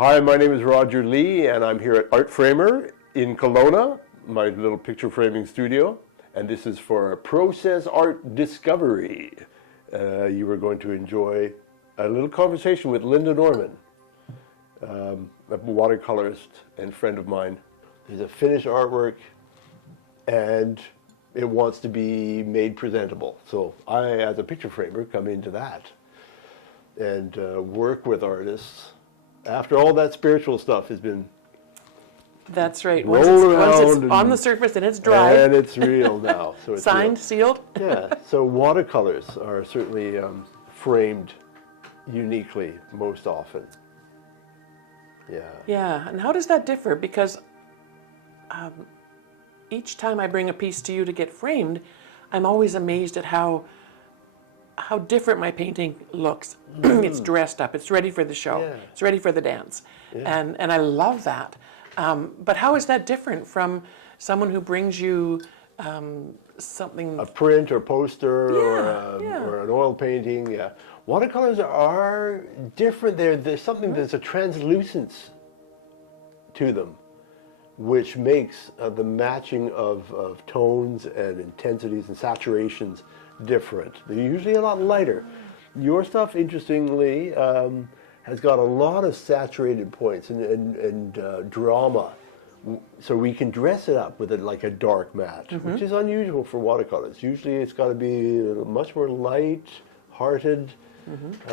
Hi, my name is Roger Lee, and I'm here at Art Framer in Kelowna, my little picture framing studio, and this is for a process art discovery. You are going to enjoy a little conversation with Lynda Norman, a watercolorist and friend of mine. There's a finished artwork, and it wants to be made presentable. So I, as a picture framer, come into that and work with artists after all that spiritual stuff has been That's right. Once it's on the surface and it's dry. and it's real now. So it's Signed, real. sealed. Yeah. So watercolors are certainly framed uniquely most often. Yeah. Yeah. And how does that differ? Because each time I bring a piece to you to get framed, I'm always amazed at how different my painting looks. It's dressed up. It's ready for the show. Yeah. It's ready for the dance. Yeah. And I love that. But how is that different from someone who brings you something? A print or poster Yeah. or an oil painting. Yeah. Watercolors are different. There's something, there's a translucence to them, which makes the matching of tones and intensities and saturations different. They're usually a lot lighter. Your stuff, interestingly, has got a lot of saturated points and drama. So we can dress it up with like a dark matte, which is unusual for watercolors. Usually it's got to be much more light-hearted,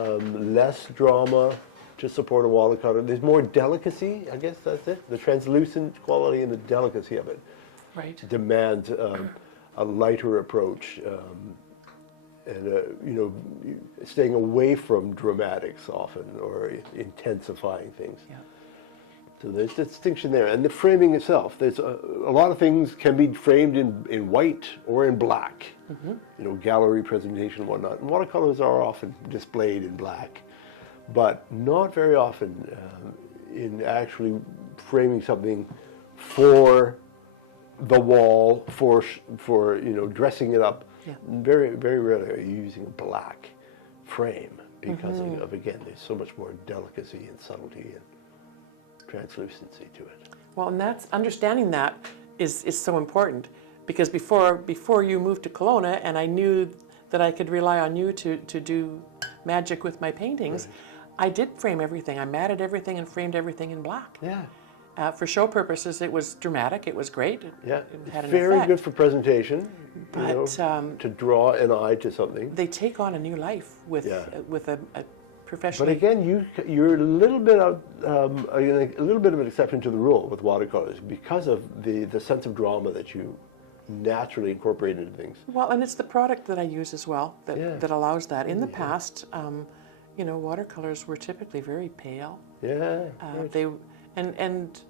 less drama to support a watercolor. There's more delicacy, I guess that's it. The translucent quality and the delicacy of it demands a lighter approach. And staying away from dramatics often, or intensifying things. Yeah. So there's distinction there, and the framing itself. There's a lot of things can be framed in white or in black. Gallery presentation and whatnot. And watercolors are often displayed in black, but not very often in actually framing something for the wall, for dressing it up. Yeah. Very, very rarely are you using a black frame because of, again, there's so much more delicacy and subtlety and translucency to it. Well, and that's understanding that is so important, because before you moved to Kelowna and I knew that I could rely on you to do magic with my paintings, I did frame everything. I matted everything and framed everything in black. Yeah. For show purposes, it was dramatic. It was great. Yeah, it had an very effect. good for presentation. But to draw an eye to something. They take on a new life with a professional. But again, you're a little bit of an exception to the rule with watercolors because of the sense of drama that you naturally incorporate into things. Well, and it's the product that I use as well that allows that. In the past, watercolors were typically very pale. Yeah. They and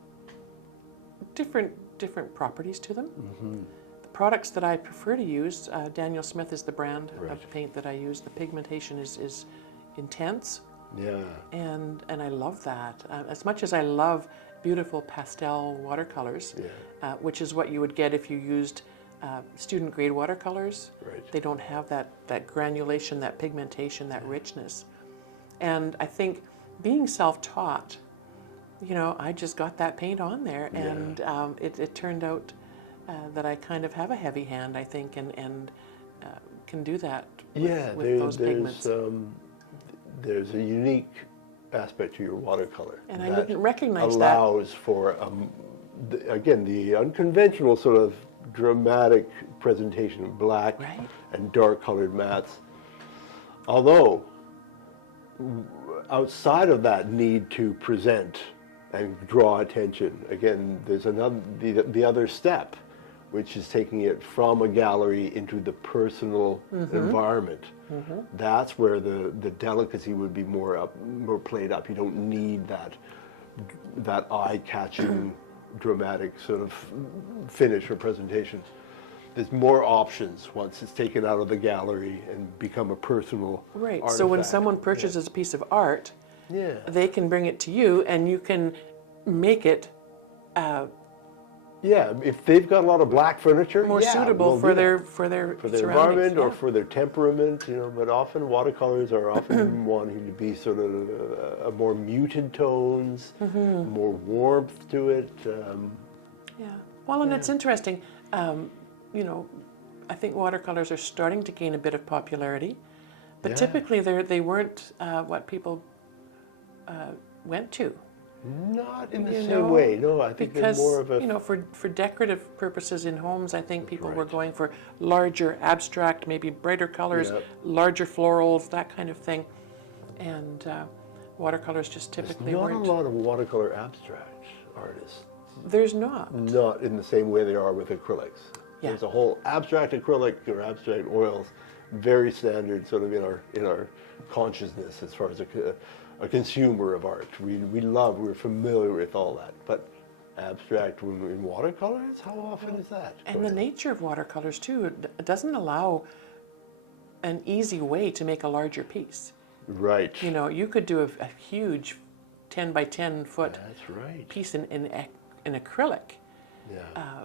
different properties to them. The products that I prefer to use, Daniel Smith is the brand of paint that I use. The pigmentation is intense. Yeah. And I love that. As much as I love beautiful pastel watercolors, which is what you would get if you used student grade watercolors. Right. They don't have that granulation, that pigmentation, that richness. And I think being self-taught, I just got that paint on there, and it turned out that I kind of have a heavy hand, I think, and can do that with those pigments. There's a unique aspect to your watercolor. And I didn't recognize that. Allows for, again, the unconventional sort of dramatic presentation of black and dark colored mattes. Although, outside of that need to present and draw attention, again, there's the other step, which is taking it from a gallery into the personal environment. That's where the delicacy would be more played up. You don't need that eye-catching, dramatic sort of finish or presentation. There's more options once it's taken out of the gallery and become a personal artifact. So when someone purchases a piece of art, they can bring it to you, and you can make it Yeah, if they've got a lot of black furniture, more yeah, suitable we'll for do their that. for their For their surroundings. environment or Yeah. for their temperament, but often watercolors are often wanting to be sort of a more muted tones, more warmth to it. Yeah. Well, and it's interesting. You know, I think watercolors are starting to gain a bit of popularity, but Yeah. typically they weren't what people went to. Not in the You same know, way. No, I think they're because more of a. for decorative purposes in homes, I think people were right. going for larger, abstract, maybe brighter colors, Yep. larger florals, that kind of thing, and watercolors just There's typically not a weren't. lot of watercolor abstract artists. There's not. Not in the same way they are with acrylics. Yeah. There's a whole abstract acrylic or abstract oils, very standard sort of in our consciousness as far as a consumer of art. We're familiar with all that. But abstract in watercolors, how often is that? And the nature of watercolors too, it doesn't allow an easy way to make a larger piece. Right. You know, you could do a huge 10 by 10 foot That's right. piece in acrylic Yeah.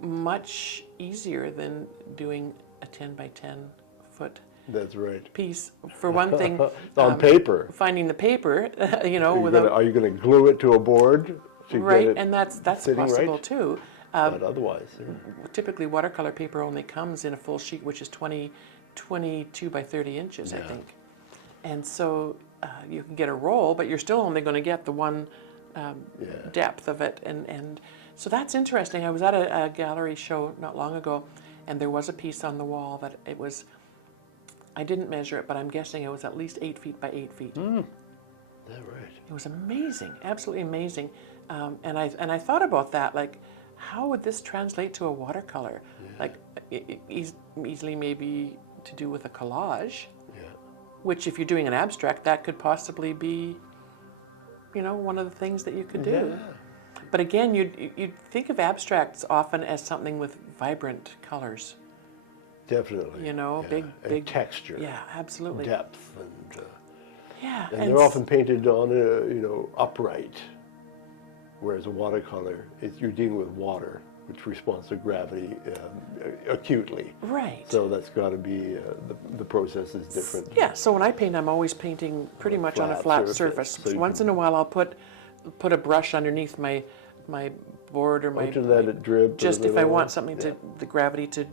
much easier than doing a 10 by 10 foot That's right. piece. For one thing, On paper. finding the paper, Are you going to glue it to a board to right, get it and that's sitting possible right? too. But otherwise, Typically, watercolor paper only comes in a full sheet, which is 22 by 30 inches, I Yeah. think. And so you can get a roll, but you're still only going to get the one depth of it. And so that's interesting. I was at a gallery show not long ago, and there was a piece on the wall that it was, I didn't measure it, but I'm guessing it was at least 8 feet by 8 feet. Is that right? It was amazing, absolutely amazing. And I thought about that, like, how would this translate to a watercolor? Like, easily maybe to do with a collage, Yeah. which if you're doing an abstract, that could possibly be, one of the things that you could do. Yeah. But again, you'd think of abstracts often as something with vibrant colors. Definitely. Yeah. And big texture. Yeah, absolutely. Depth and Yeah, and they're often painted on upright, whereas a watercolor you're dealing with water, which responds to gravity acutely. right. So that's got to be the process is different. Yeah, so when I paint, I'm always painting pretty much on a flat surface. So you Once in a while, I'll put a brush underneath my board or my to let it drip. just a if I little. want something the gravity to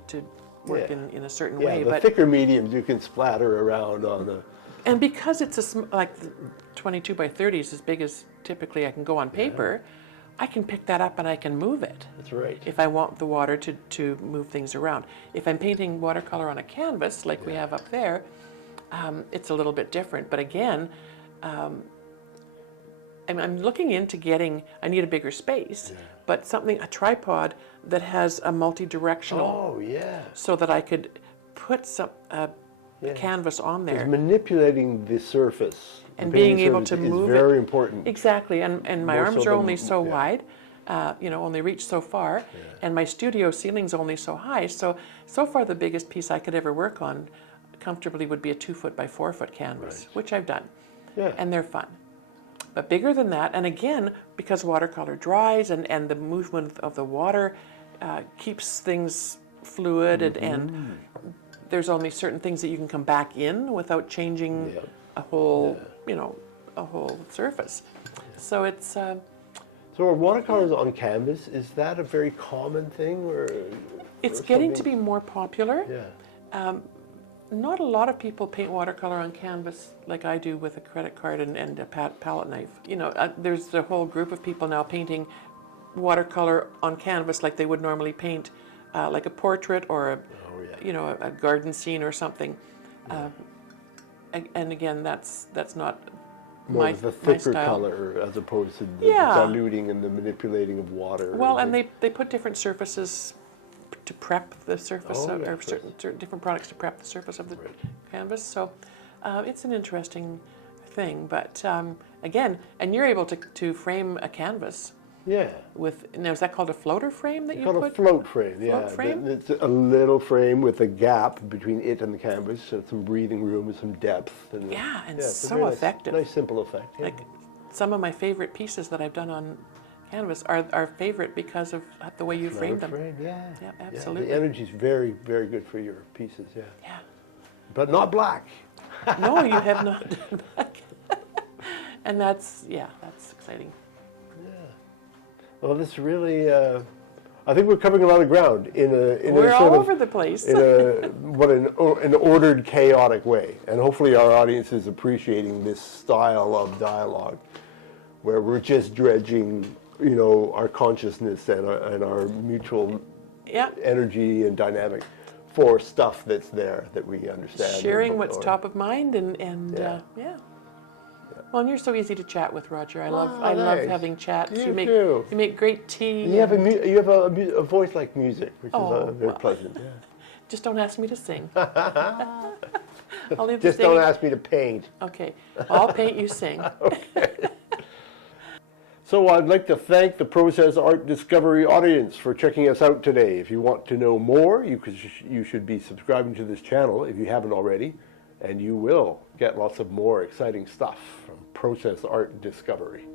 work Yeah. in a certain Yeah, way. the But thicker mediums you can splatter around on the. and because it's like the 22 by 30 is as big as typically I can go on paper, I can pick that up and I can move it. That's right. If I want the water to move things around. If I'm painting watercolor on a canvas like we have up there, it's a little bit different. But again, I'm looking into I need a bigger space, but a tripod that has a multi-directional, Oh yeah. so that I could put some Yeah. canvas on Because there. manipulating the surface And painting being able surface to move is it. very important. Exactly, and my More arms so are than- only so yeah. wide, only reach so far, and my studio ceiling's only so high. So far the biggest piece I could ever work on comfortably would be a 2 foot by 4 foot canvas, Right. which I've done, Yeah. and they're fun. But bigger than that, and again, because watercolor dries and the movement of the water keeps things fluid, and there's only certain things that you can come back in without changing Yeah. a whole, a whole surface. So it's So are watercolors on canvas, is that a very common thing or it's or getting to something- be more popular. Yeah. Not a lot of people paint watercolor on canvas like I do with a credit card and a palette knife. There's a whole group of people now painting watercolor on canvas like they would normally paint like a portrait or a garden scene or something. And again, that's not More my, of the my thicker style. color as opposed to the Yeah. diluting and the manipulating of water. Well, and they put different surfaces to prep the surface, Oh, of, yeah, or of course. certain different products to prep the surface of the Right. canvas. So it's an interesting thing. But again, and you're able to frame a canvas Yeah. with, now is that called a floater frame that It's you called put? a float frame, yeah. frame? It's a little frame with a gap between it and the canvas, so some breathing room and some depth. And Yeah, and it's a so very effective. Nice simple effect. Yeah. Like some of my favorite pieces that I've done on canvas are our favorite because of the way you framed them. Yeah. Yeah, Yeah, absolutely. the energy's very, very good for your pieces, yeah. Yeah. But not black. No, you have not done black. And that's exciting. Well, this really, I think we're covering a lot of ground in We're a all sort over of, the place. in an ordered, chaotic way. And hopefully our audience is appreciating this style of dialogue where we're just dredging, our consciousness and our mutual Yeah. energy and dynamic for stuff that's there that we understand. Sharing what's top of mind and Yeah. yeah. Well, and you're so easy to chat with, Roger. I love nice. having chats. You too. You make great tea. You have a voice like music, which is very well. pleasant. Yeah. Just don't ask me to sing. I'll leave the Just singing. don't ask me to paint. Okay. Well, I'll paint, you sing. So I'd like to thank the Process Art Discovery audience for checking us out today. If you want to know more, you should be subscribing to this channel if you haven't already, and you will get lots of more exciting stuff from Process Art Discovery.